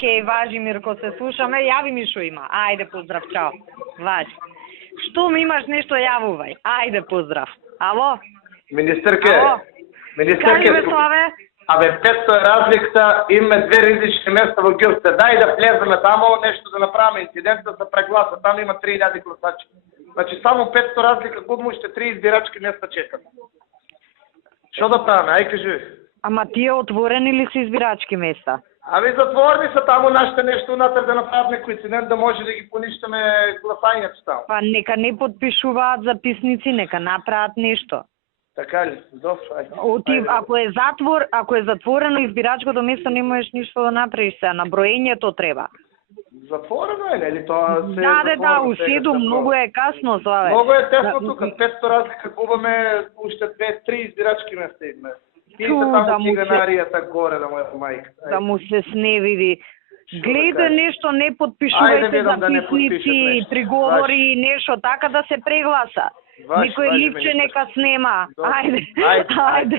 Окей, важи, Мирко, се слушаме. Јави ми што има. Ајде, поздрав, чао. Важи. Што ми имаш нешто, јавувај. Ајде, поздрав. Ало? Министерке, Ало? Кажи ме, Славе. Абе, 500 е разликата, имаме две различни места во Гюрце. Дай да влеземе тамо, нещо да направим инцидент, да се прегласа. Там има 3000 гласачи. Значи само 500 разлика, куд ще 3 избирачки места чекат. Што да правиме? Ај кажи. Ама тие отворени ли се избирачки места? Абе, затворни са тамо нашите нещо унатре да направят некој инцидент, да може да ги понищаме гласањето тамо. Па нека не подпишуваат записници, нека направат нешто. Така ли? Добре, Ако е затворено избирачкото место, не можеш ништо да направиш сега. На броењето треба. Затворено е, нели? Тоа се Да, у 7 многу е касно, Славе. Многу е тесно тука, 500 разлика губаме уште 2-3 избирачки места идме. Тие се таму циганаријата горе да му е мајка. Да му се сневиди. Гледа нешто, не подпишувајте записници, приговори, нешто, така да се прегласа. Некој липче нека снема. Ајде.